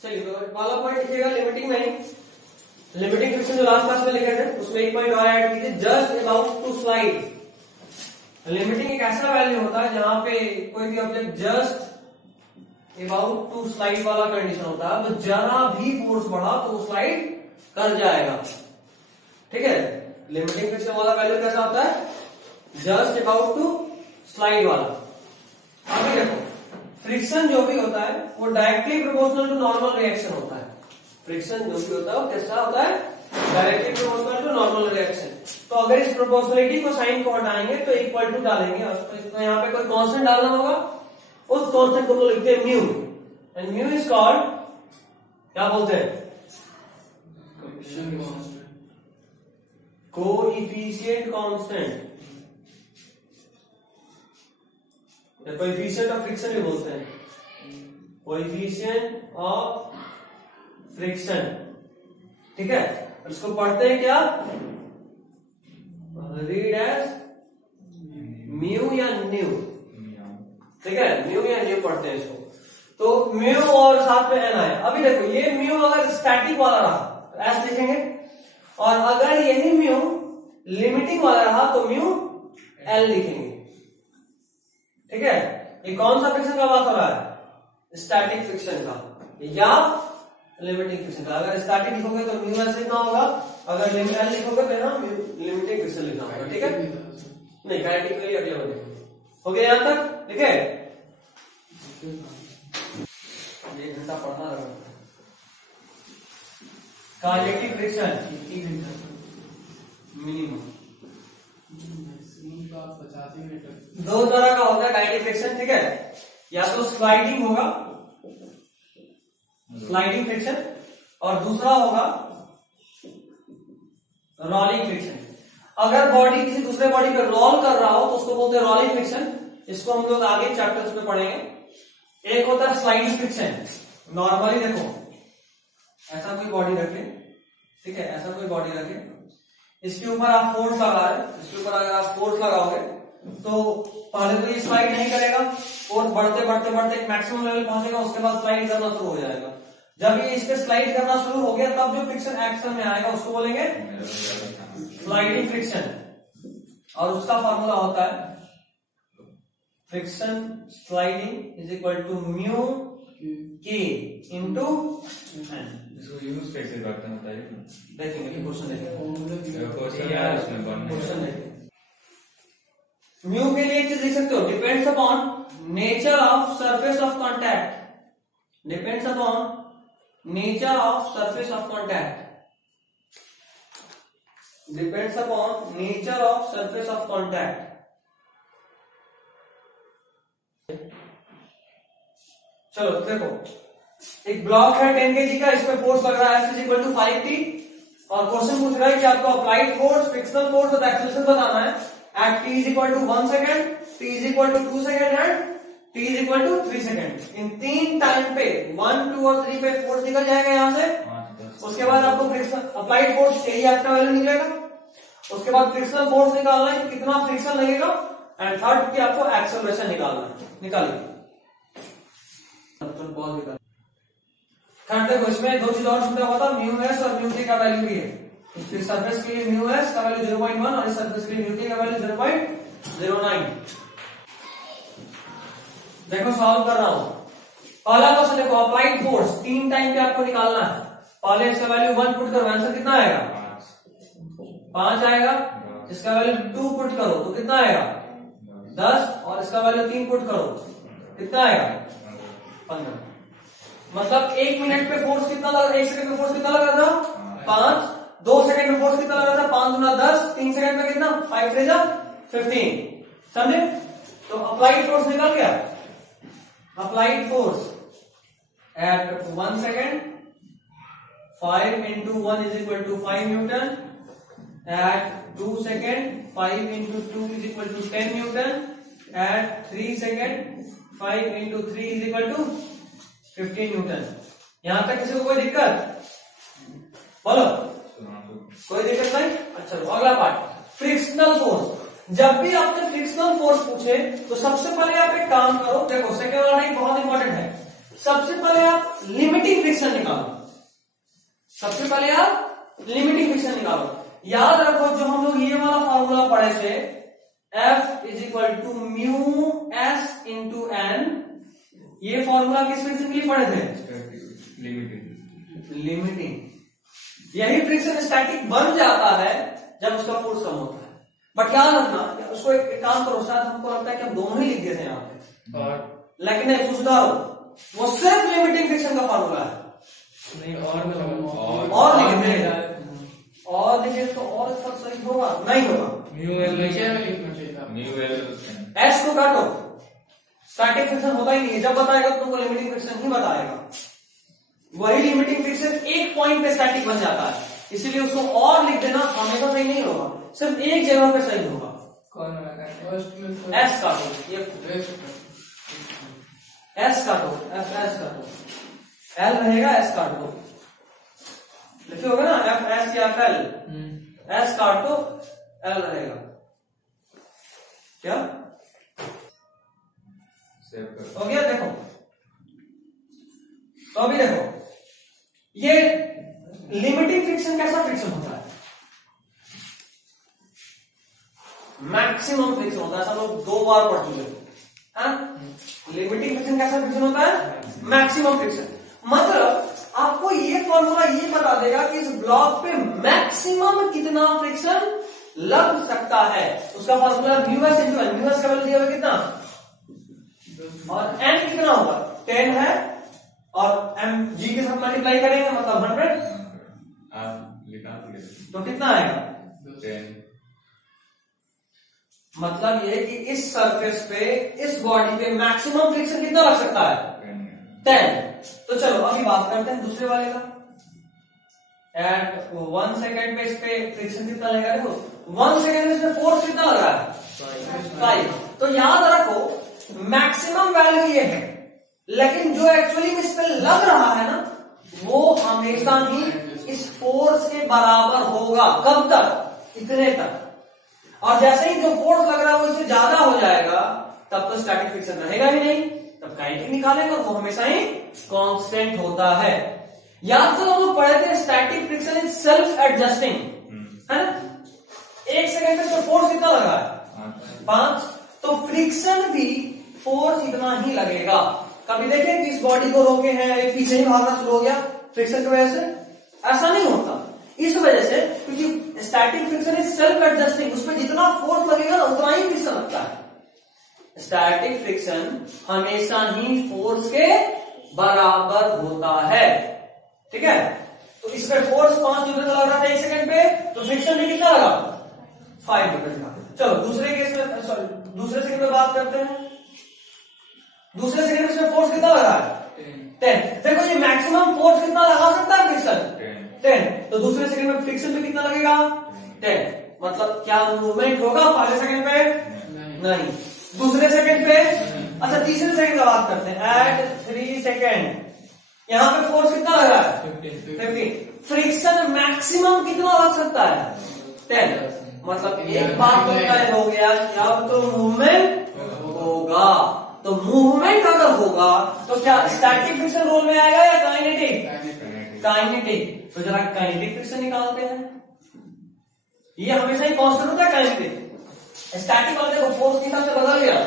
चलिए तो पहला पॉइंट लिखिएगा लिमिटिंग नहीं, लिमिटिंग फ्रिक्शन जो लास्ट क्लास में लिखे थे उसमें एक पॉइंट और ऐड कीजिए, just about to slide. Limiting एक ऐसा वैल्यू होता है जहां पे कोई भी object just about to slide वाला कंडीशन होता है, तो जरा भी फोर्स बढ़ा तो वो स्लाइड कर जाएगा। ठीक है, लिमिटिंग फ्रिक्शन वाला वैल्यू कैसा होता है, जस्ट अबाउट टू स्लाइड वाला। अभी देखो फ्रिक्शन जो भी होता है वो directly proportional to normal reaction होता है। फ्रिक्शन जो भी होता है वो कैसा होता है, directly proportional to normal reaction. तो अगर इस प्रोपोर्शनलिटी को साइन को हटाएंगे तो इक्वल टू डालेंगे, तो यहाँ पे कोई कांस्टेंट डालना होगा, उस कांस्टेंट को तो लिखते हैं mu, and mu is called, क्या बोलते हैं, coefficient constant, coefficient of friction भी बोलते हैं, कोएफिशिएंट ऑफ फ्रिक्शन। ठीक है, इसको पढ़ते हैं क्या, रीड एज म्यू या न्यू। ठीक है, म्यू या न्यू पढ़ते हैं इसको। तो म्यू और साथ में एन आया। अभी देखो ये म्यू अगर स्टैटिक वाला रहा तो एस लिखेंगे, और अगर यही म्यू लिमिटिंग वाला रहा तो म्यू एल लिखेंगे। ठीक है, ये कौन सा फ्रिक्शन का बात हो रहा है, स्टैटिक फ्रिक्शन का या लिमिटिंग फ्रिक्शन का। अगर स्टैटिक लिखोगे तो म्यू एस लिखना होगा, अगर लिमिट एल लिखोगे तो ना लिमिटिंग फ्रिक्शन लिखना होगा। ठीक है, नहीं काइनेटिक के लिए अगले वाले हो गया, यहां तक लिखे, एक घंटा पढ़ना लगा। काइनेटिक फ्रिक्शन मिनिमम 50 मिनट दो तरह का होता है काइनेटिक फ्रिक्शन। ठीक है, या तो स्लाइडिंग होगा, स्लाइडिंग फ्रिक्शन, और दूसरा होगा रोलिंग फ्रिक्शन। अगर बॉडी किसी दूसरे बॉडी पे रोल कर रहा हो तो उसको बोलते हैं रोलिंग फ्रिक्शन, इसको हम लोग आगे चैप्टर्स में पढ़ेंगे। एक होता है स्लाइडिंग फ्रिक्शन, नॉर्मली देखो ऐसा कोई बॉडी रखे, ठीक है, ऐसा कोई बॉडी रखे, इसके ऊपर आप फोर्स लगा रहे हैं, इसके ऊपर अगर आप फोर्स लगाओगे तो पहले तो ये स्लाइड नहीं करेगा, फोर्स बढ़ते बढ़ते बढ़ते एक मैक्सिमम लेवल पहुंचेगा, उसके बाद स्लाइड करना शुरू हो जाएगा। जब ये इस पे स्लाइड करना शुरू हो गया तब जो फ्रिक्शन एक्शन में आएगा उसको बोलेंगे स्लाइडिंग फ्रिक्शन, और उसका फॉर्मूला होता है friction sliding is equal to mu के इंटू एन। इसको यूज कैसे करते हैं बताइए, देखेंगे क्वेश्चन देखेंगे, क्वेश्चन देखेंगे। म्यू के लिए एक चीज लिख सकते हो, depends upon nature of surface of contact, depends upon nature of surface of contact, depends upon nature of surface of contact. चलो देखो, एक ब्लॉक है 10 kg का, इस पे फोर्स लग रहा है F इक्वल टू 5T, और क्वेश्चन पूछ रहा है कि आपको अप्लाइड फोर्स, फ्रिक्शनल फोर्स और एक्सेलरेशन बताना है at T is equal to 1 second, T is equal to 2 second and T is equal to 3 second. इन तीन टाइम पे 1, 2 और 3 पे फोर्स निकल जाएगा यहाँ से। उसके बाद आपको फ्रिक्शन अप्लाइड फोर्स चाहिए, आपका वैल्यू निकलेगा। उसके बाद फ्रिक्शनल फोर्स निकालना है, कितना फ्रिक्शन लगेगा, एंड थर्ड की आपको एक्सेलरेशन निकालना है। निकालिए थर्ड, देखो इसमें दो चीज और सुविधा हुआ था, म्यू एस और म्यू के का वैल्यू भी है। इस सरफेस के लिए म्यू एस का वैल्यू 0.1 और इस सरफेस के लिए म्यू के का वैल्यू 0.09। देखो सॉल्व कर रहा हूं। पहला क्वेश्चन देखो, अप्लाइड फोर्स 3 टाइम पे आपको निकालना है। पहले इसका वैल्यू 1 पुट करो, आंसर कितना आएगा, 5 आएगा। इसका वैल्यू 2 पुट करो तो कितना आएगा, 10, और इसका वैल्यू 3 पुट करो कितना आएगा, 15। मतलब 1 मिनट पे फोर्स कितना लगा, 1 सेकंड में फोर्स कितना लगा था, 5, 2 सेकंड में फोर्स कितना लगा था, 5 गुना 10, 3 सेकंड में कितना, 5 3 जा 15। समझे? तो अप्लाइड फोर्स निकल गया। Applied force at 1 second 5 into 1 is equal to 5 Newton. At 2 seconds 5 into 2 is equal to 10 Newton. At 3 seconds 5 into 3 is equal to 15 Newton. यहां तक किसी को कोई दिक्कत, बोलो कोई दिक्कत नहीं। अच्छा अगला पार्ट, फ्रिक्शनल फोर्स। जब भी आपने फ्रिक्शनल फोर्स पूछे तो सबसे पहले आप एक काम करो, देखो सेकंड वाला नहीं बहुत इंपॉर्टेंट है। सबसे पहले आप लिमिटिंग फ्रिक्शन निकालो। सबसे पहले आप लिमिटिंग फ्रिक्शन निकालो। याद रखो जो हम लोग ये वाला फॉर्मूला पढ़े थे, F is equal to mu s into N, ये फॉर्मूला किस फ्रिक्शन के लिए पढ़े थे? लिमिटिंग। यही फ्रिक्शन स्टैटिक बन जाता है जब उसका फोर्स कम होता है। बट याद रखना, उसको एक काम करो, शायद हमको लगता है कि हम दोनों ही लिख देते हैं यहाँ पे, लेकिन नहीं, सुधारो, वो सिर्फ लिमिटिंग फ्रिक्शन का फॉर्मूला है। नहीं और लिखते हैं, और लिखे तो और सब सही होगा? नहीं होगा। एस को काटो, स्टैटिक फ्रिक्शन होता ही नहीं है। जब बताएगा तुमको लिमिटिंग फ्रिक्शन ही बताएगा। वही लिमिटिंग फ्रिक्शन एक पॉइंट पे स्टैटिक बन जाता है, इसीलिए उसको और लिख देना हमेशा सही नहीं होगा, सिर्फ एक जगह पे सही होगा। एस काटो, ये एस काटो, एफ एस काटो, एल रहेगा, एस काट दो, लिखे होगा ना, एफ एस या एफ एल, एस काट दो, एल रहेगा। क्या हो गया? देखो तो अभी देखो ये लिमिटिंग फ्रिक्शन कैसा फ्रिक्शन होता है? मैक्सिमम फ्रिक्शन होता है, सब लोग 2 बार पढ़ चुके हैं। लिमिटिंग फ्रिक्शन कैसा फ्रिक्शन होता है? Maximum friction. मतलब आपको ये फॉर्मूला ये बता देगा कि इस ब्लॉक पे मैक्सिमम कितना फ्रिक्शन लग सकता है। उसका formula mu s into N, mu s का वैल्यू दिया हुआ कितना, और एन कितना होगा, 10 है, और एम जी के साथ मल्टीप्लाई करेंगे मतलब 100, आप लिखा तो कितना आएगा? 10। मतलब ये कि इस सरफेस पे, इस बॉडी पे मैक्सिमम फ्रिक्शन कितना लग सकता है? 10। तो चलो अभी बात करते हैं दूसरे वाले का। एट 1 सेकेंड पे इस पे फ्रिक्शन कितना लगेगा? देखो 1 सेकेंड में इसमें फोर्स कितना लग रहा है? 5। तो याद रखो मैक्सिमम वैल्यू ये है, लेकिन जो एक्चुअली इस पे लग रहा है ना, वो हमेशा ही इस फोर्स के बराबर होगा। कब तक? इतने तक। और जैसे ही जो फोर्स लग रहा है वो इससे ज्यादा हो जाएगा, तब तो स्टैटिक फ्रिक्शन रहेगा ही नहीं, तब काइनेटिक निकालेंगे और वो हमेशा ही कांस्टेंट होता है। याद तो हम लोग पढ़े थे static friction is self adjusting, है ना? 1 सेकेंड में फोर्स कितना लगा है? 5। तो फ्रिक्शन भी फोर्स इतना ही लगेगा। कभी देखें कि इस बॉडी को रोके हैं, ये पीछे ही भागना शुरू हो गया फ्रिक्शन की वजह से? ऐसा नहीं होता। इस वजह से क्योंकि static friction is self adjusting, उसमें जितना फोर्स लगेगा ना उतना ही फ्रिक्शन लगता है। स्टैटिक फ्रिक्शन हमेशा ही फोर्स के बराबर होता है, ठीक है? तो इसमें फोर्स 5 न्यूटन का लग रहा था 1 सेकंड पे, तो फ्रिक्शन में कितना लगा? 5 न्यूटन का। चलो दूसरे केस में, सॉरी दूसरे सेकंड में बात करते हैं। दूसरे सेकंड में फोर्स कितना लगा है? 10। देखो ये मैक्सिमम फोर्स कितना लगा सकता है फ्रिक्शन? 10। तो दूसरे सेकंड में फ्रिक्शन पे कितना लगेगा? 10। मतलब क्या मूवमेंट होगा पहले सेकंड पे? नहीं। दूसरे सेकंड पे? अच्छा तीसरे सेकंड का बात करते हैं। एट 3 सेकंड यहां पे फोर्स कितना लग रहा है? 15। फ्रिक्शन मैक्सिमम कितना लग सकता है? 10। मतलब एक बात तो तय हो गया कि अब तो मूवमेंट होगा। तो मूवमेंट अगर होगा तो क्या स्टैटिक फ्रिक्शन रोल में आएगा या काइनेटिक? काइनेटिक। तो जरा काइनेटिक फ्रिक्शन निकालते हैं। ये हमेशा ही कांस्टेंट होता है काइनेटिक। स्टैटिक वाले देखो फोर्स के हिसाब से बदल गया।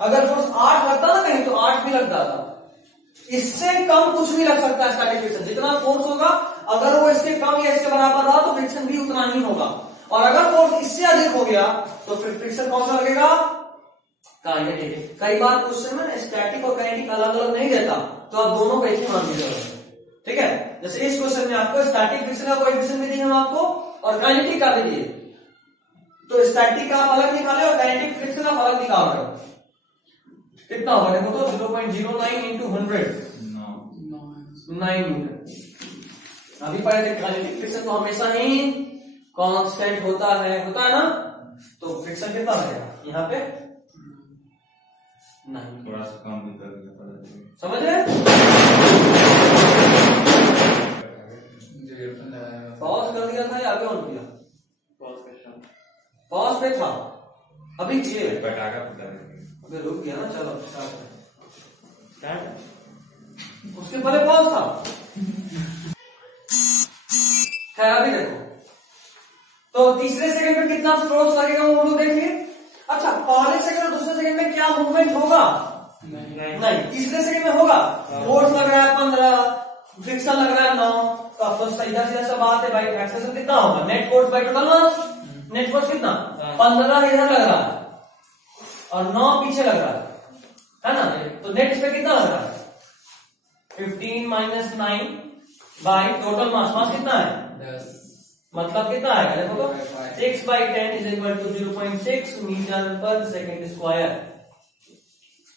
अगर फोर्स 8 लगता ना कहीं तो 8 भी लग जाता, इससे कम कुछ भी लग सकता है स्टैटिक फ्रिक्शन। जितना फोर्स होगा अगर वो इसके कम या इसके बराबर रहा तो फ्रिक्शन भी उतना ही होगा, और अगर फोर्स इससे अधिक हो गया तो फिर फ्रिक्शन कौन सा लगेगा? काइनेटिक। कई बार क्वेश्चन में स्टैटिक और काइनेटिक अलग अलग नहीं देता, तो आप दोनों को एक ही मान लीजिए, ठीक है? जैसे इस क्वेश्चन में आपको स्टैटिक फ्रिक्शन का कोएफिशिएंट भी दिए हम आपको और काइनेटिक का भी दिए, तो स्टैटिक का आप अलग निकाले और काइनेटिक फ्रिक्शन आप अलग निकाल रहे हो। कितना होगा देखो तो 0.09 इंटू 100 9 न्यूटन। अभी पढ़े थे काइनेटिक फ्रिक्शन तो हमेशा ही कांस्टेंट होता है ना? तो फ्रिक्शन कितना रहेगा यहाँ पे? नहीं, थोड़ा सा कम भी कर दिया, समझ रहे? पॉज कर दिया था या अभी ऑन किया? पॉज पे था, अभी किए पटाखा फटा अभी रुक गया ना। चलो स्टार्ट। उसके पहले पॉज था। खैर अभी देखो, तो तीसरे सेकंड में कितना फोर्स लगेगा वो लोग देखिए। अच्छा, पहले सेकंड और दूसरे सेकंड में क्या मूवमेंट होगा? नहीं। तीसरे सेकंड में होगा। फोर्स लग रहा है 15, फ्रिक्शन लग रहा है 9, तो आपको सीधा सीधा सा बात है भाई, एक्सेलरेशन कितना होगा? Net force by total mass. Net force कितना? 15 इधर लग रहा है और 9 पीछे लग रहा है ना? तो नेट इस पे कितना लग रहा है? 15 माइनस 9 बाई टोटल मास। मास कितना है? 10। मतलब कितना आएगा देखो तो, 6/10 इज इक्वल टू 0.6 मीटर पर सेकेंड स्क्वायर।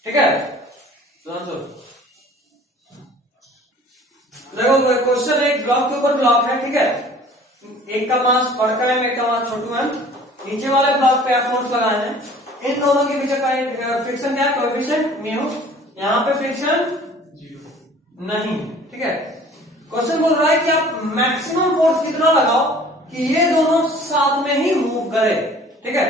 ठीक है, देखो क्वेश्चन एक ब्लॉक के ऊपर ब्लॉक है, ठीक है। एक का मास बड़का है, एक का मास छोटू है। नीचे वाले ब्लॉक पे फोर्स लगाना है। इन दोनों के बीच का फ्रिक्शन क्या है? Coefficient mu. यहाँ पे फ्रिक्शन 0 नहीं, ठीक है। क्वेश्चन बोल रहा है कि आप मैक्सिमम फोर्स कितना लगाओ कि ये दोनों साथ में ही मूव करे, ठीक है।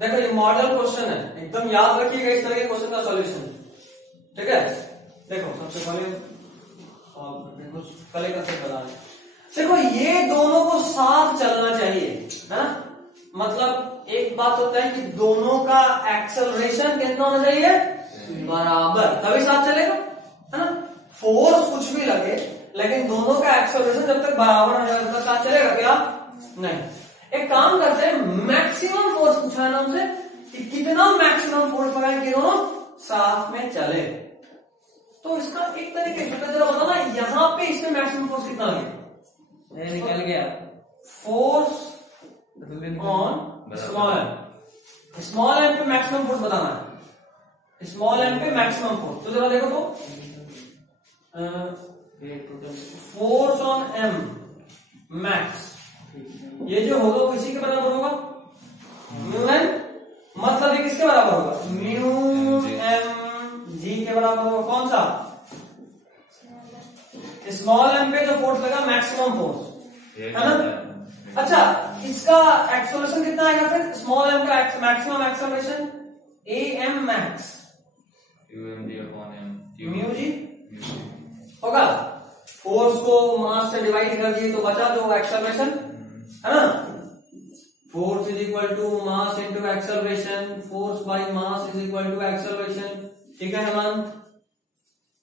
देखो ये मॉडल क्वेश्चन है, एकदम याद रखिएगा इस तरह के क्वेश्चन का सॉल्यूशन, ठीक है। देखो सबसे पहले कुछ कले का से बता दें। देखो ये दोनों को साथ चलना चाहिए, है ना। मतलब एक बात होता है कि दोनों का एक्सेलरेशन कितना होना चाहिए? बराबर, तभी साथ चलेगा, है ना। फोर्स कुछ भी लगे लेकिन दोनों का एक्सेलरेशन जब तक बराबर हो जाएगा तब साथ चलेगा क्या? नहीं। एक काम करते हैं, मैक्सिमम फोर्स पूछा है ना हमसे कि कितना मैक्सिमम फोर्स लगाए कि दोनों साथ में चले। तो इसका एक तरीके से जरा बताना, यहां पे इसमें मैक्सिमम फोर्स कितना लगे? निकल गया। फोर्स ऑन स्मॉल एम पे मैक्सिमम फोर्स बताना है। स्मॉल एम पे मैक्सिमम फोर्स, तो जरा देखो तो फोर्स ऑन एम मैक्स, ये जो होगा वो इसी के बराबर होगा, म्यू एन। मतलब ये किसके बराबर होगा? म्यू एम जी के बराबर होगा। कौन सा? स्मॉल एम पे जो फोर्स लगा मैक्सिमम फोर्स, है ना। अच्छा, इसका एक्सेलरेशन कितना आएगा फिर? स्मॉल एम का maximum acceleration a m max mu g होगा। फोर्स को मास से डिवाइड कर दिए तो बचा दो एक्सेलरेशन, है ना। Force is equal to mass into acceleration, force by mass is equal to acceleration, ठीक है हेमंत।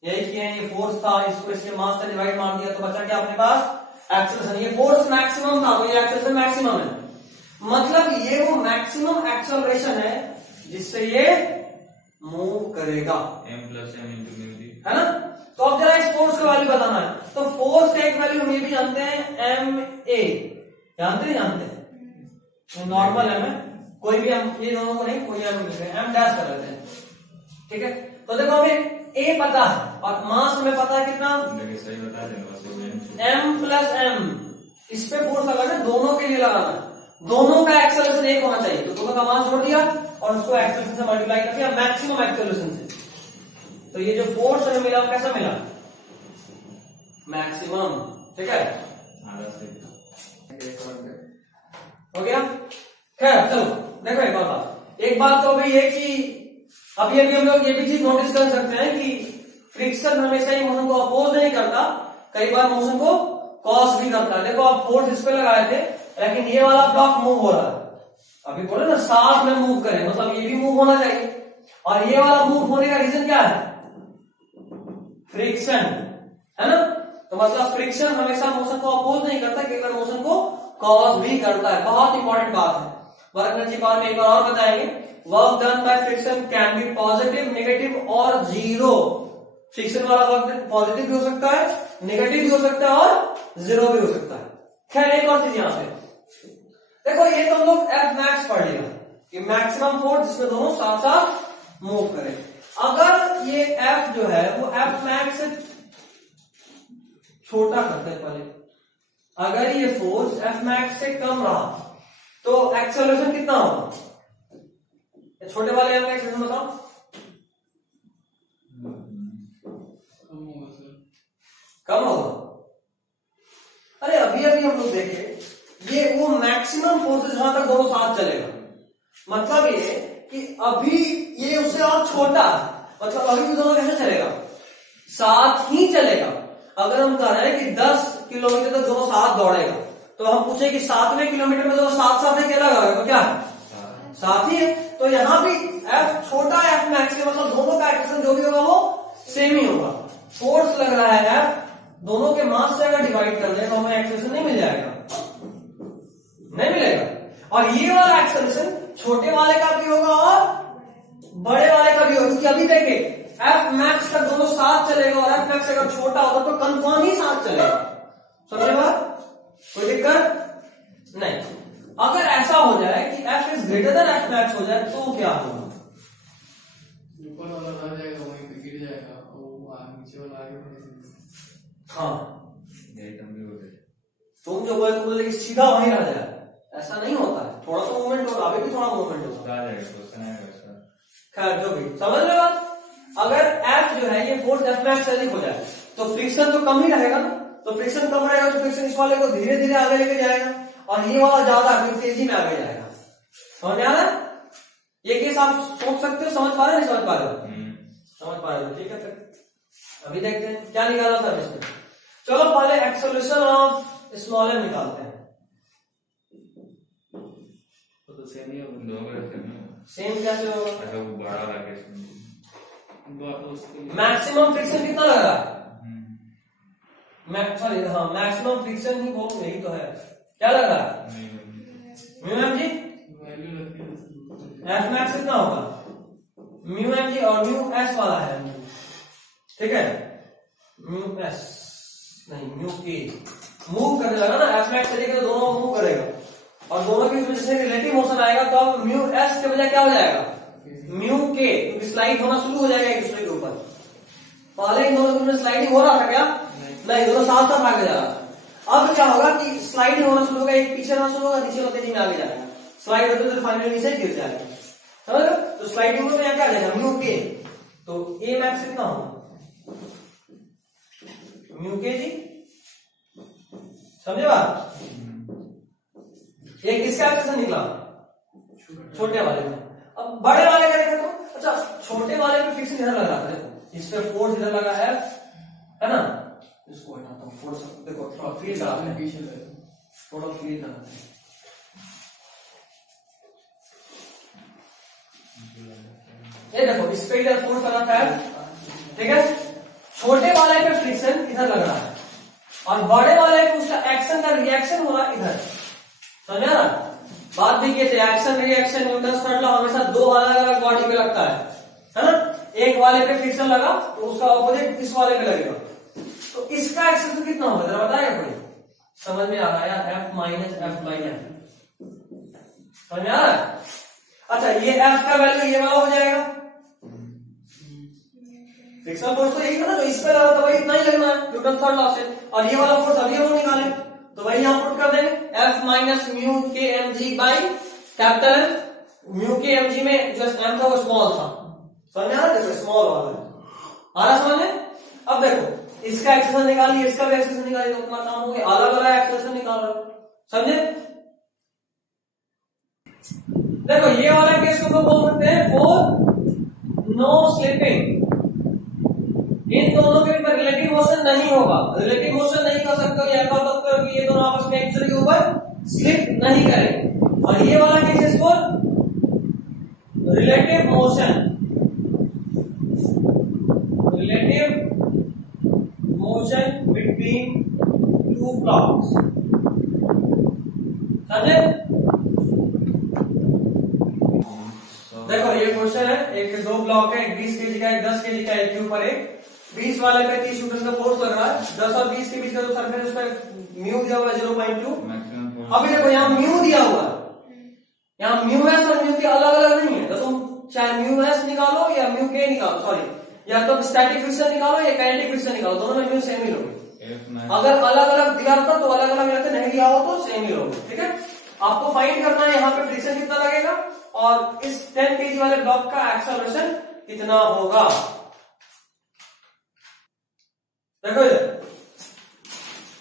यही किया, ये फोर्स था, इसको इसके मास से डिवाइड मार दिया तो बचा क्या अपने पास? एक्सेलरेशन। ये फोर्स मैक्सिमम था तो ये एक्सेलरेशन मैक्सिमम है, मतलब ये वो मैक्सिमम एक्सेलरेशन है जिससे ये मूव करेगा, m plus m into mu g, है ना। तो अब जरा इस फोर्स का वैल्यू बताना है। तो फोर्स का एक वैल्यू हम ये भी जानते हैं, एम ए। जानते हैं नॉर्मल एम है, कोई भी हम ये दोनों को नहीं, कोई एम डैश कर लेते हैं, ठीक है। तो देखो हमें ए पता है और मास हमें पता है कितना? सही बता देंगे, m प्लस m। इस पे फोर्स लगाना, दोनों के लिए लगाना, दोनों का एक्सेलरेशन एक होना चाहिए। तो दोनों का मास जोड़ दिया और उसको एक्सेलरेशन से मल्टीप्लाई कर दिया मैक्सिमम एक्सेलरेशन से। तो ये जो फोर्स हमें मिला वो कैसा मिला? मैक्सिमम, ठीक है। हो गया। खैर चलो देखो एक बात तो भाई है कि अभी हम लोग ये भी चीज नोटिस कर सकते हैं कि फ्रिक्शन हमेशा ही मोशन को अपोज नहीं करता, कई बार मोशन को कॉज भी करता है। देखो आप फोर्स इस पे लगाए थे लेकिन ये वाला ब्लॉक मूव हो रहा है। अभी बोले ना साथ में मूव करें, मतलब ये भी मूव होना चाहिए और ये वाला मूव होने का रीजन क्या है? फ्रिक्शन, है ना। तो मतलब फ्रिक्शन हमेशा मोशन को अपोज नहीं करता, कई बार मोशन को कॉज भी करता है। बहुत इंपॉर्टेंट बात है, वर्क एनर्जी पावर में एक बार और बताएंगे। Work done by friction can be positive, negative और जीरो। फ्रिक्शन वाला वर्क पॉजिटिव भी हो सकता है, नेगेटिव भी हो सकता है और जीरो भी हो सकता है। खैर एक और चीज यहां पे देखो, ये तो हम लोग एफ मैक्स पढ़ लिया कि मैक्सिमम फोर्स जिसमें दोनों साथ साथ मूव करें। अगर ये एफ जो है वो एफ मैक्स से छोटा करते हैं पहले, अगर ये फोर्स एफ मैक्स से कम रहा तो एक्सेलरेशन कितना होगा? छोटे वाले एफ का एक्सेलरेशन बताओ। कम होगा। अरे अभी अभी हम लोग देखे, ये वो मैक्सिमम फोर्स जहां तक दोनों साथ चलेगा, मतलब ये कि अभी ये उससे और छोटा है मतलब अभी भी दोनों कैसे चलेगा, साथ ही चलेगा। अगर हम कह रहे हैं कि 10 किलोमीटर तक दोनों साथ दौड़ेगा, तो हम पूछे कि 7वें किलोमीटर में दोनों साथ साथ है क्या लगा, तो क्या है साथ ही है। तो यहां भी एफ छोटा एफ मैक्स है, मतलब दोनों का एक्सेलरेशन जो भी होगा वो सेम ही होगा। फोर्स लग रहा है एफ, दोनों के मास से अगर डिवाइड कर दें तो हमें एक्सेलरेशन नहीं मिल जाएगा, नहीं मिलेगा। और ये वाला एक्सेलरेशन छोटे वाले का भी होगा और बड़े वाले का भी होगा, क्योंकि अभी देखे एफ मैक्स तक दोनों साथ चलेगा और एफ मैक्स अगर छोटा होता तो कंफर्म ही साथ चलेगा। समझे बात, कोई दिक्कत नहीं। अगर ऐसा हो जाए कि F is greater than F max हो जाए तो क्या होगा, ऊपर वाला रह जाएगा, वहीं पे गिर जाएगा, और नीचे वाला आगे बढ़ेगा। हाँ यही कमी हो गई। तुम जो बोले कि सीधा वहीं रह जाए, ऐसा नहीं होता है, थोड़ा सा मूवमेंट होगा, अभी भी थोड़ा मूवमेंट होगा। खैर जो भी समझ लो बात। अगर एफ जो है ये फोर्स एफ मैक्स से अधिक हो जाए तो फ्रिक्शन तो कम ही रहेगा ना, तो फ्रिक्शन कम रहेगा तो फ्रिक्शन इस वाले को धीरे धीरे आगे लेके जाएगा और ये वाला ज्यादा फिर तेजी में आगे जाएगा। समझ में आ रहा है, ये केस आप सोच सकते हो, समझ पा रहे हो, नहीं समझ पा रहे हो, समझ पा रहे हो, ठीक है। फिर अभी देखते हैं क्या निकाला था इसमें। चलो पहले एक्सेलरेशन ऑफ स्मॉल एम निकालते हैं। तो सेम ही होगा, सेम कैसे होगा, वो बड़ा वाला केस मैक्सिमम फ्रिक्शन कितना लग रहा है, सॉरी हाँ मैक्सिमम फ्रिक्शन ही बोलो, यही तो है, क्या लग रहा है mu m g, F max कितना होगा म्यू एम जी, और म्यू एस वाला है, ठीक है म्यू एस नहीं म्यू के, मूव करने लगा ना, एफ मैक्स तरीके से दोनों मूव करेगा और दोनों की वजह से रिलेटिव मोशन आएगा, तो अब म्यू एस के बजाय क्या हो जाएगा म्यू के, क्योंकि स्लाइड होना शुरू हो जाएगा एक दूसरे के ऊपर। पहले इन दोनों में स्लाइडिंग हो रहा था क्या, नहीं, दोनों साथ साथ आगे जा रहा था। अब क्या होगा कि स्लाइडिंग होना शुरू होगा, एक पीछे होना शुरू होगा, नीचे होते तेजी में आगे जाएगा, स्लाइड होते तो फाइनली नीचे गिर जाएगा, समझ लो। तो स्लाइडिंग में क्या आ जाएगा म्यू के, तो ए मैक्स कितना होगा म्यू के जी, समझे बात। एक किसका एक्सेशन निकला छोटे वाले में, अब बड़े वाले का देखो तो अच्छा छोटे वाले पे फिक्सिंग इधर लगा था, देखो इस पे फोर्स इधर लगा है ना, इसको हटाता हूं फोर्स, देखो थोड़ा फील लगाते हैं, थोड़ा फील लगाते हैं, ये देखो इस पे इधर फोर्स लगा है, ठीक है। छोटे वाले पे फ्रिक्शन इधर लग रहा है और बड़े वाले पे उसका एक्शन का रिएक्शन हो रहा है इधर, समझा ना। बात भी किए थे action reaction Newton's third law हमेशा दो अलग अलग बॉडी पे लगता है ना। एक वाले पे फ्रिक्शन लगा तो उसका ऑपोजिट इस वाले पे लगेगा, तो इसका एक्सेलरेशन कितना होगा जरा बताएगा कोई, समझ में आ रहा है यार, F minus F by F, समझ में आ रहा है। अच्छा ये एफ का वैल्यू ये वाला हो जाएगा, फ्रिक्शनल फोर्स तो यही था ना जो इस पे लगा था, वही इतना ही लगना है न्यूटन थर्ड लॉ से, और ये वाला फोर्स अभी हम निकाले तो वही यहां पुट कर देंगे, एफ माइनस म्यू के m g by capital F, mu के एम जी में जो एम था वो स्मॉल था, समझ में आ रहा है, स्मॉल वाला आ रहा समझ में। अब देखो इसका एक्सेलरेशन निकालिए, इसका भी एक्सेलरेशन निकालिए, तो अपना काम हो गया, अलग अलग एक्सेलरेशन निकाल रहे हो, समझे। देखो ये वाला केस को बोल सकते हैं फॉर नो स्लिपिंग, इन दोनों के ऊपर रिलेटिव मोशन नहीं होगा, रिलेटिव मोशन नहीं कर सकते, ये दोनों आपस में एक दूसरे के ऊपर स्लिप नहीं करें। और ये वाला केस को relative motion, relative motion between two blocks, समझे। देखो ये क्वेश्चन है, एक दो ब्लॉक है, एक 20 केजी का, एक 10 केजी का, एक के ऊपर एक 20 वाले पे 30 न्यूटन का फोर्स लग रहा है, 10 और 20 के बीच का जो सरफेस उस पर म्यू दिया हुआ है 0.2। अभी देखो यहाँ म्यू दिया हुआ है, यहाँ म्यू एस और म्यू के अलग अलग नहीं है, तो तुम चाहे म्यू एस निकालो या म्यू के निकालो, सॉरी या तो स्टैटिक फ्रिक्शन निकालो या काइनेटिक फ्रिक्शन निकालो, दोनों में म्यू सेम ही लोगे। अगर अलग अलग दिया होता तो अलग अलग रहते, नहीं दिया हो तो सेम ही लोगे, ठीक है। आपको फाइंड करना है यहाँ पे फ्रिक्शन कितना लगेगा और इस 10 केजी वाले ब्लॉक का एक्सेलरेशन कितना होगा। देखो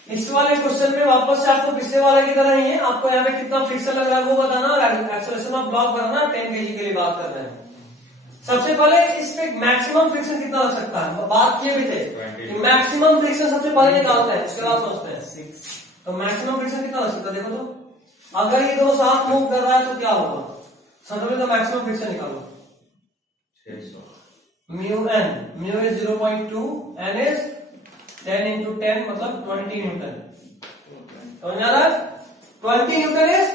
इस वाले क्वेश्चन में वापस से आपको पिछले वाले की तरह ही है, आपको यहाँ पे कितना फ्रिक्शन लग रहा है वो बताना और acceleration of block banana, 10 KG के लिए बात कर रहे हैं, सबसे पहले इस पे मैक्सिमम फ्रिक्शन कितना लग सकता है, बात किए भी थे कि मैक्सिमम फ्रिक्शन सबसे पहले निकालते हैं, उसके बाद सोचते हैं 6। तो मैक्सिमम फ्रिक्शन कितना लग सकता है, देखो तो अगर ये दोनों साथ मूव कर रहा है तो क्या होगा, सबसे तो मैक्सिमम फ्रिक्शन निकालो। 600 mu N, mu is 0.2, N is 10 into 10 मतलब 20 न्यूटन। तो 20 न्यूटन इज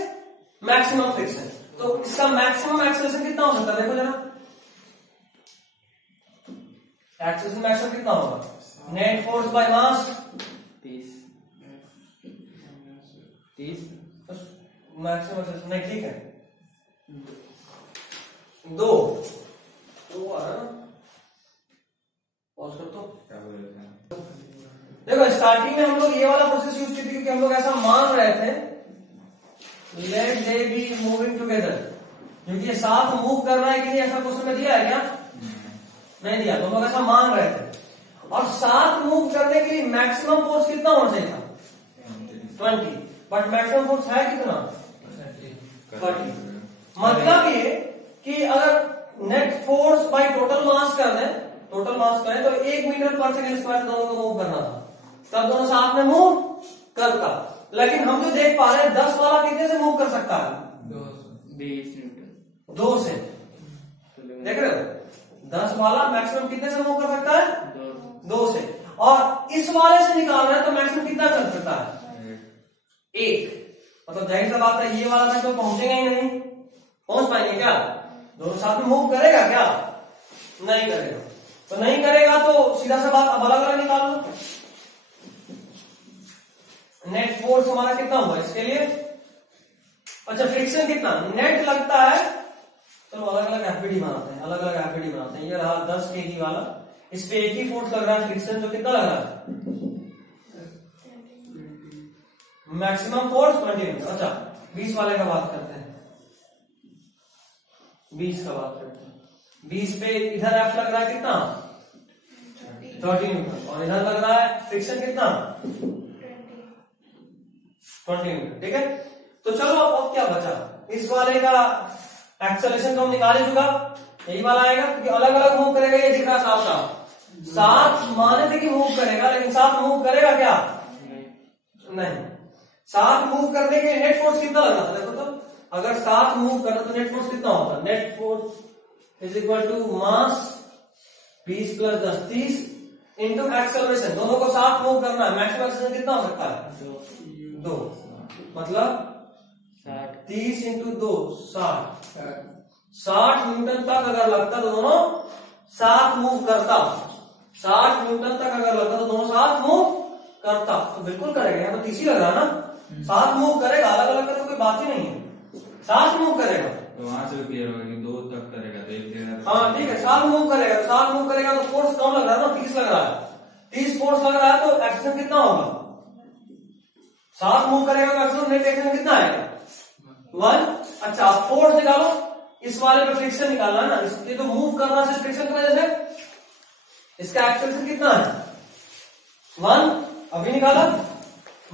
मैक्सिमम फ्रिक्शन। तो इसका मैक्सिमम एक्सेलरेशन कितना हो सकता है, देखो जरा एक्सेलरेशन मैक्सिमम कितना होगा, net force by mass 30 maximum acceleration नहीं, ठीक है 2 आ रहा है, पॉज कर दो। क्या बोल रहे थे? देखो स्टार्टिंग में हम लोग ये वाला प्रोसेस यूज किए थे क्योंकि हम लोग ऐसा मान रहे थे let they be moving together, क्योंकि ये साथ मूव कर रहा है कि नहीं, ऐसा क्वेश्चन में दिया है क्या, नहीं दिया, तो हम लोग ऐसा मान रहे थे। और साथ मूव करने के लिए मैक्सिमम फोर्स कितना होना चाहिए था, 20, बट मैक्सिमम फोर्स है कितना, 30। मतलब ये कि अगर net force by total mass कर दें, टोटल मास करें तो 1 मीटर पर सेकंड स्क्वायर दोनों को मूव करना था, तब दोनों साथ में मूव करता। लेकिन हम जो देख पा रहे हैं 10 वाला कितने से मूव कर सकता है, 2 से, देख रहे हो 10 वाला मैक्सिमम कितने से मूव कर सकता है, 2 से। और इस वाले से निकाल रहे हैं तो मैक्सिमम कितना कर सकता है, 1। मतलब जाहिर सा बात है ये वाला तक तो पहुंचेगा ही नहीं, पहुंच पाएंगे क्या, दोनों साथ में मूव करेगा क्या, नहीं करेगा। तो नहीं करेगा तो सीधा सा बात अब अलग अलग निकाल लो। नेट फोर्स हमारा कितना हुआ इसके लिए, अच्छा फ्रिक्शन कितना, नेट लगता है, चलो अलग अलग एफबीडी बनाते हैं, अलग अलग एफबीडी बनाते हैं। ये रहा 10 kg वाला, इस पे एक ही फोर्स लग रहा है, फ्रिक्शन जो कितना लग रहा है, मैक्सिमम फोर्स 20। अच्छा 20 वाले का बात करते हैं, 20 का बात करते हैं। 20 पे इधर एफ लग रहा है कितना, 30 न्यूटन, और इधर लग रहा है फ्रिक्शन कितना, 20 न्यूटन, ठीक है। तो चलो अब क्या बचा, इस वाले का एक्सेलरेशन तो हम निकाल ही चुका, यही वाला आएगा क्योंकि अलग अलग मूव करेगा, ये दिख रहा साफ साफ। साथ माने थे कि मूव करेगा, लेकिन साथ मूव करेगा क्या, नहीं। साथ मूव करने के नेट फोर्स कितना लग रहा था, देखो तो अगर साथ मूव करना तो नेट फोर्स कितना होता, net force is equal to mass 20 + 10 30 into acceleration, दोनों को साथ मूव करना है, मैक्सिमम एक्सेलरेशन कितना हो सकता है, 2, मतलब 30 इंटू 2 60 न्यूटन तक अगर लगता तो दोनों साथ मूव करता, 60 न्यूटन तक अगर लगता तो दोनों साथ मूव करता, तो बिल्कुल करेगा, यहाँ तो 30 लग रहा है ना, साथ मूव करेगा, अलग अलग का तो कोई बात ही नहीं है, साथ मूव करेगा। तो वहां से क्लियर होगा कि 2 तक करेगा तो 1 देगा, हाँ ठीक है, साथ मूव करेगा, साथ मूव करेगा तो फोर्स कम लग रहा है ना, 30 लग रहा है, 30 फोर्स लग रहा है तो एक्शन कितना होगा, साथ मूव करेगा तो एक्शन नेट एक्शन कितना आएगा, 1। अच्छा फोर्स निकालो, इस वाले पे फ्रिक्शन निकालना है ना, इसलिए तो मूव करना है फ्रिक्शन की वजह से, इसका एक्सेलरेशन कितना है, 1, अभी निकाला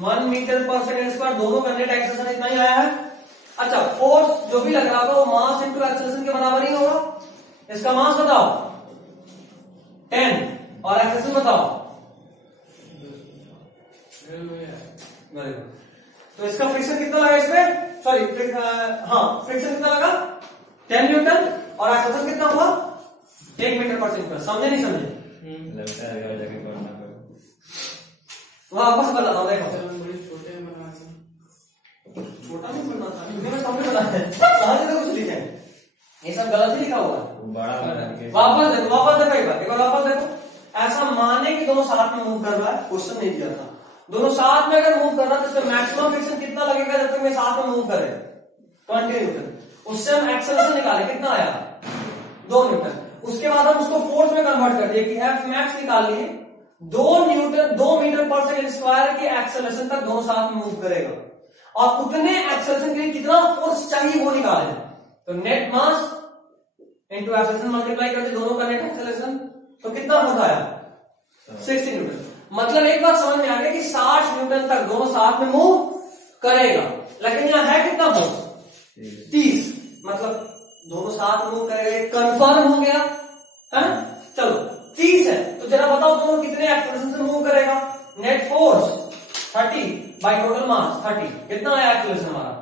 1 मीटर पर सेकंड स्क्वायर, दोनों का नेट एक्सेलरेशन इतना ही आया है। अच्छा फोर्स जो भी लग रहा होगा वो मास इंटू एक्सेलरेशन के बराबर ही होगा, इसका मास बताओ 10 और एक्सेलरेशन बताओ, वेरी गुड। तो इसका फ्रिक्शन कितना लगा इसमें, सॉरी हाँ फ्रिक्शन कितना लगा 10 न्यूटन और एक्सेलरेशन कितना हुआ 1 मीटर पर सेकंड, समझे नहीं समझे, लगता है अगर जाके करना पड़ेगा। वापस बताता हूँ, देखो छोटे में बनाना चाहिए, छोटा नहीं बनना था, क्योंकि मैं सामने बना है, कहां से कुछ लिखे हैं, ये सब गलत ही लिखा हुआ है, बड़ा बना के वापस देखो एक बार वापस देखो, ऐसा माने कि दोनों साथ में मूव कर रहा है, क्वेश्चन नहीं दिया था, दोनों साथ में अगर मूव कर रहा है तो इसमें मैक्सिमम फ्रिक्शन कितना लगेगा जब तक मैं साथ में मूव करे, 20 न्यूटन, उससे हम एक्सेलरेशन निकाले कितना आया 2 न्यूटन, उसके बाद हम उसको फोर्स में कन्वर्ट कर दिए कि एफ मैक्स निकाल लिए, 2 मीटर पर सेकंड स्क्वायर के एक्सेलरेशन तक दोनों साथ में मूव करेगा, और उतने एक्सेलरेशन के लिए कितना फोर्स चाहिए वो निकाले, तो नेट मास इंटू एक्सेलरेशन मल्टीप्लाई करके दोनों का नेट एक्सेलरेशन, तो कितना होता है 60 न्यूटन। मतलब एक बात समझ में आ गया कि 60 न्यूटन तक दोनों साथ में मूव करेगा, लेकिन यहाँ है कितना फोर्स 30, मतलब दोनों साथ मूव करेगा, कंफर्म हो गया है। चलो 30 है, तो जरा बताओ दोनों कितने एक्सेलरेशन से मूव करेगा। Net force 30 by total mass 30, कितना है एक्सेलरेशन हमारा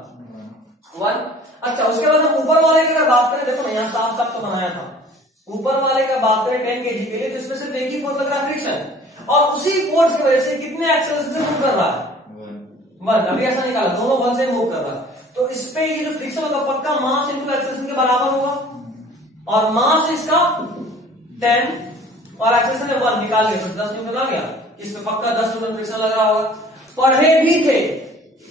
1। अच्छा उसके बाद हम ऊपर वाले की अगर बात करें, देखो ना यहाँ साफ साफ तो बनाया था, ऊपर वाले का बात करें 10 kg के लिए, तो इसमें सिर्फ एक ही फोर्स लग रहा है फ्रिक्शन, और उसी फोर्स की वजह से कितने एक्सेलरेशन से मूव कर रहा है 1। अभी ऐसा निकाला, दोनों 1 से मूव कर रहा है, तो इस पे ये जो फ्रिक्शन होगा पक्का मास इंटू एक्सेलरेशन के बराबर होगा, और मास इसका 10 और एक्सेलरेशन 1 निकाल लिया, 10 न्यूटन आ गया, इसमें पक्का 10 न्यूटन फ्रिक्शन लग रहा होगा। पढ़े भी थे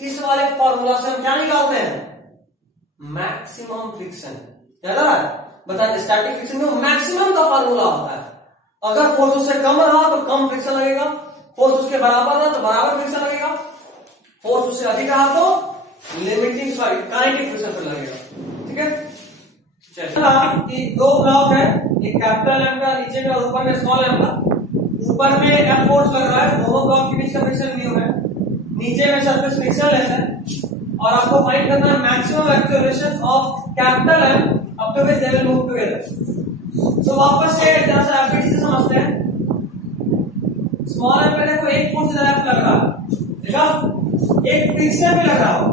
इस वाले फॉर्मूला से हम क्या निकालते हैं, मैक्सिमम फ्रिक्शन। क्या लगा बताते, स्टैटिक फ्रिक्शन में मैक्सिमम का फॉर्मूला होता है, अगर फोर्स उससे कम रहा तो कम फ्रिक्शन लगेगा, फोर्स उसके बराबर रहा तो बराबर फ्रिक्शन लगेगा, फोर्स उससे अधिक रहा तो लिमिटिंग काइनेटिक फ्रिक्शन पर लगेगा। ठीक है, चलिए कि दो ब्लॉक है, एक कैपिटल एम का नीचे में और ऊपर में स्मॉल एम का, ऊपर में एफ फोर्स लग रहा है, दोनों ब्लॉक के बीच का फ्रिक्शन म्यू है, नीचे में सरफेस फ्रिक्शनलेस है, और आपको फाइंड करना है maximum acceleration of capital M up to which they will move together. तो वापस से जरा सा एफईटी से समझते हैं। स्मॉल एम पे देखो एक फोर्स इधर एफ लग रहा है, देखा, एक फ्रिक्शन भी लग रहा हो,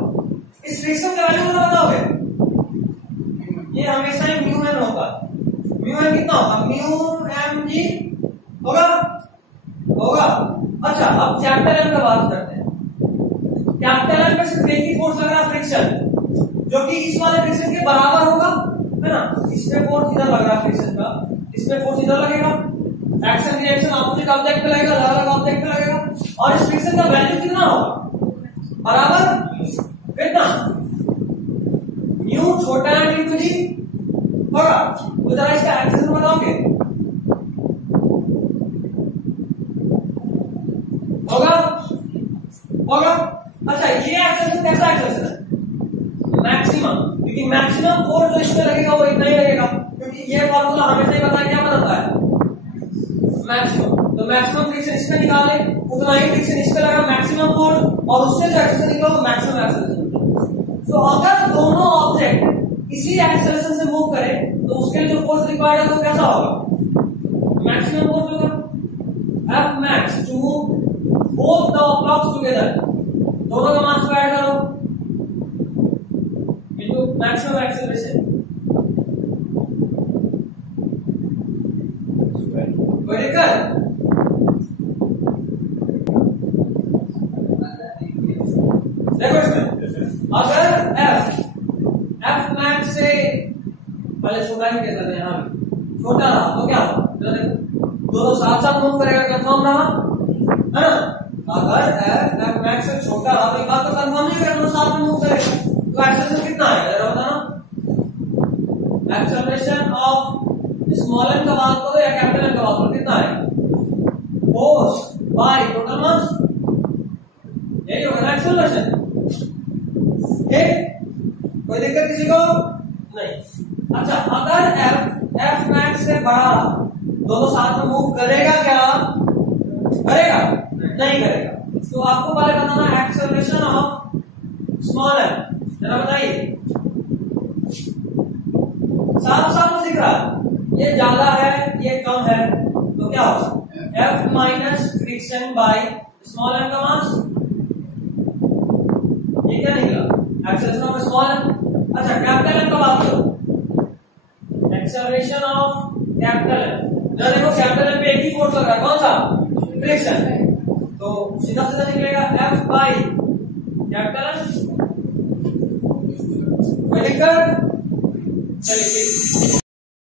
इस फ्रिक्शन का वैल्यू कितना बताओगे, ये हमेशा ही म्यू एन होगा, म्यू एन कितना होगा, म्यू एम जी होगा होगा। अच्छा अब कैपिटल एम का बात करते हैं, कैपिटल एम पे सिर्फ एक ही फोर्स लग रहा है फ्रिक्शन, जो कि इस वाले फ्रिक्शन के बराबर होगा, है ना, इसमें फोर्स इधर लग रहा है फ्रिक्शन का, इसमें फोर्स इधर लगेगा, एक्शन रिएक्शन ऑपोजिट ऑब्जेक्ट पे लगेगा, अलग अलग ऑब्जेक्ट पे लगेगा, और इस फ्रिक्शन का वैल्यू कितना होगा, बराबर कितना, म्यू छोटा है इंटू जी होगा। तो जरा इसका एक्सेलरेशन बताओगे, होगा होगा। अच्छा ये एक्सेलरेशन कैसा एक्सेलरेशन है, मैक्सिमम, क्योंकि मैक्सिमम फोर्स जो इसमें लगेगा वो इतना ही लगेगा, क्योंकि ये फॉर्मूला हमेशा ही पता है क्या बताता है, मैक्सिमम। तो मैक्सिमम फ्रिक्शन इसमें निकाले, उतना ही फ्रिक्शन इसमें लगा मैक्सिमम फोर्स, और उससे जो एक्सेलरेशन निकला वो मैक्सिमम एक्सेलरेशन। तो अगर दोनों ऑब्जेक्ट इसी एक्सेलरेशन से मूव करें तो उसके लिए जो फोर्स रिक्वायर्ड है वो कैसा होगा, मैक्सिमम फोर्स होगा, F max to move both the blocks together, दोनों का मास को ऐड करो into maximum acceleration। कोई दिक्कत, देखो इसमें अगर F max से पहले छोटा ही कहते हैं, यहाँ छोटा रहा तो क्या होगा, दोनों साथ साथ मूव करेगा, कंफर्म रहा, है ना। अगर F max से छोटा रहा तो एक बात तो कंफर्म नहीं करेगा, दोनों साथ में मूव करेगा, तो एक्सेलरेशन कितना है जरा बताना, एक्सेलरेशन ऑफ स्मॉल एम का बात करो या कैपिटल एम का बात करो, कितना है, फोर्स बाय टोटल मास, यही होगा ना एक्सेलरेशन। कोई दिक्कत किसी को नहीं। अच्छा अगर F max से बड़ा दोनों साथ में मूव करेगा, क्या करेगा, नहीं करेगा, तो आपको पहले बताना एक्सेलरेशन ऑफ स्मॉल एम, जरा बताइए, साफ साफ दिख रहा है, ये ज्यादा है ये कम है, तो क्या होगा, F minus friction by small m का मास, ये क्या निकला, एक्सेलरेशन ऑफ स्मॉल एम। अच्छा कैपिटल एम का बात करो, एक्सेलरेशन ऑफ कैपिटल एम, देखो कैपिटल एम पे एक ही फोर्स लग रहा है, कौन सा, फ्रिक्शन, तो सीधा सीधा निकलेगा F बाई कैपिटल एम। कोई दिक्कत, चलिए।